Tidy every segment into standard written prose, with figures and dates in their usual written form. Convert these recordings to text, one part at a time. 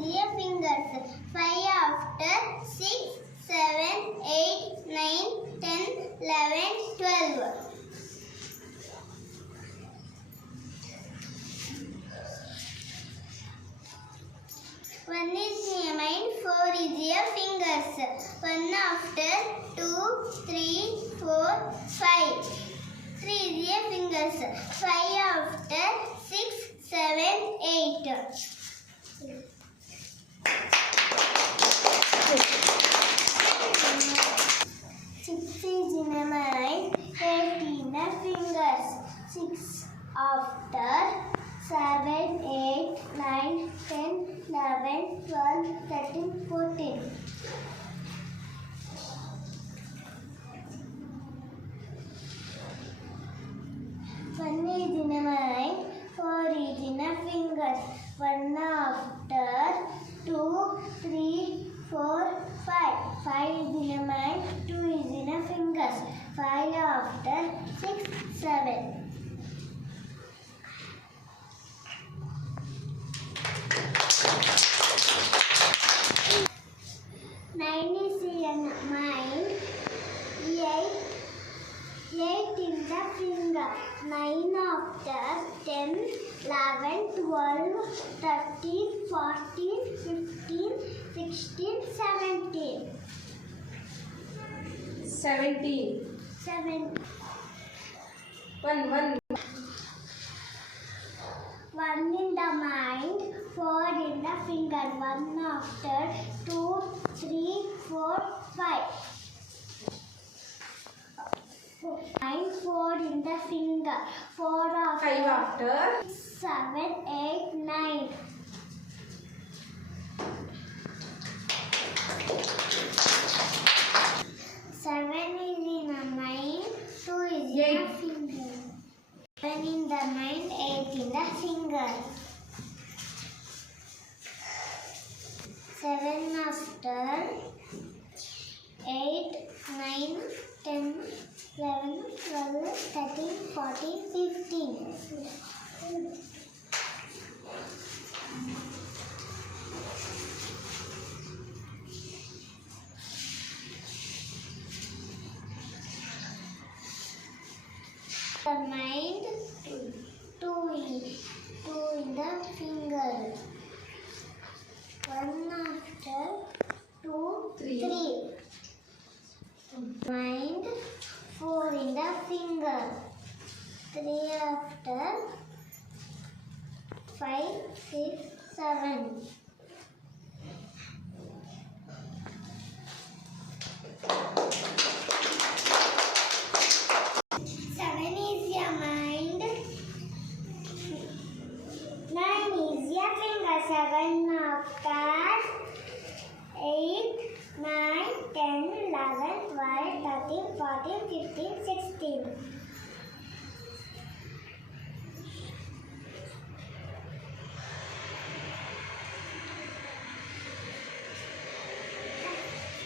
is a fingers. 5 after 6, 7, 8, 9, 10, 11, 12. 1 is a mind, 4 is a fingers. 1 after 2, 3, 4, 5. 3 is a fingers. 5 after 6, 7, 8. 6 is in a mind, 8 in the fingers. 6 after 7, 8, 9, 10, 11, 12, 13, 14. 1 is in a mind, 4 is in a fingers. 1 after 2, 3, 4, 5. 5 is in a mind, 2 is in a fingers. 5 after 6, 7. 9 is in a mind, 8 in the finger. 9 after 10, 11, 12, 13, 14, 15, 16, 17. 17. 7. 1. 1 in the mind, 4 in the finger. 1 after 2, 3, 4, 5. 4 in the finger. 4 after 5 after 7, 8, 9. 7 is in a mind, 2 is in a finger. 7 in the mind, 8 in the finger. 7 after 8, 9, 10, 11, 12, 13, 14, 15. 2 mind, 2 in the finger. 1 after 2, 3. Mind, 4 in the finger. 3 after 5, 6, 7. 7 is your mind. 9 is your finger. 7 after 8, 9, 10, 11, 12, 13, 14, 15, 16.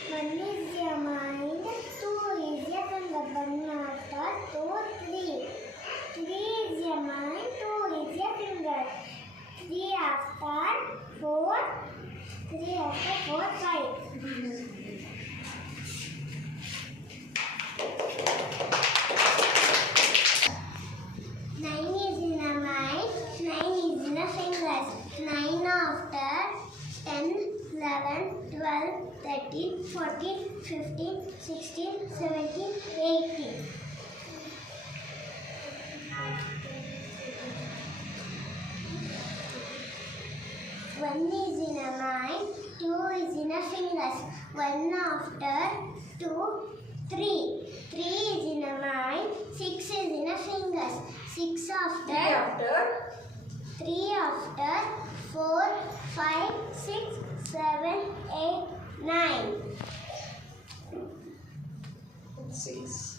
1 is your mind, 2 is your finger. 1 after 2, 3. 3 is your mind, 2 is your finger. 3 after 4, 3 after 4, 5. 9 is in a mind, 9 is in a fingers. 9 after 10, 11, 12, 13, 14, 15, 16, 17, 18. 1 is in a mind, 2 is in a fingers. 1 after 2, 3. 3 is in a mind, 6 is in a fingers. 6 after 3 after 4, 5, 6, 7, 8, 9. 6.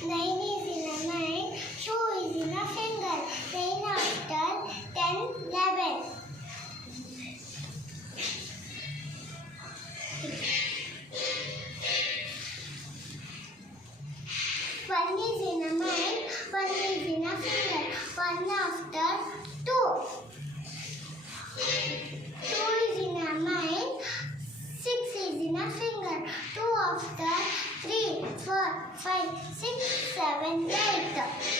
9 is in a mind, 2 is in a finger. 9 after 10, 11. 1 1 after 2. 2 is in a mind, 6 is in a finger. 2 after 3, 4, 5, 6, 7, 8.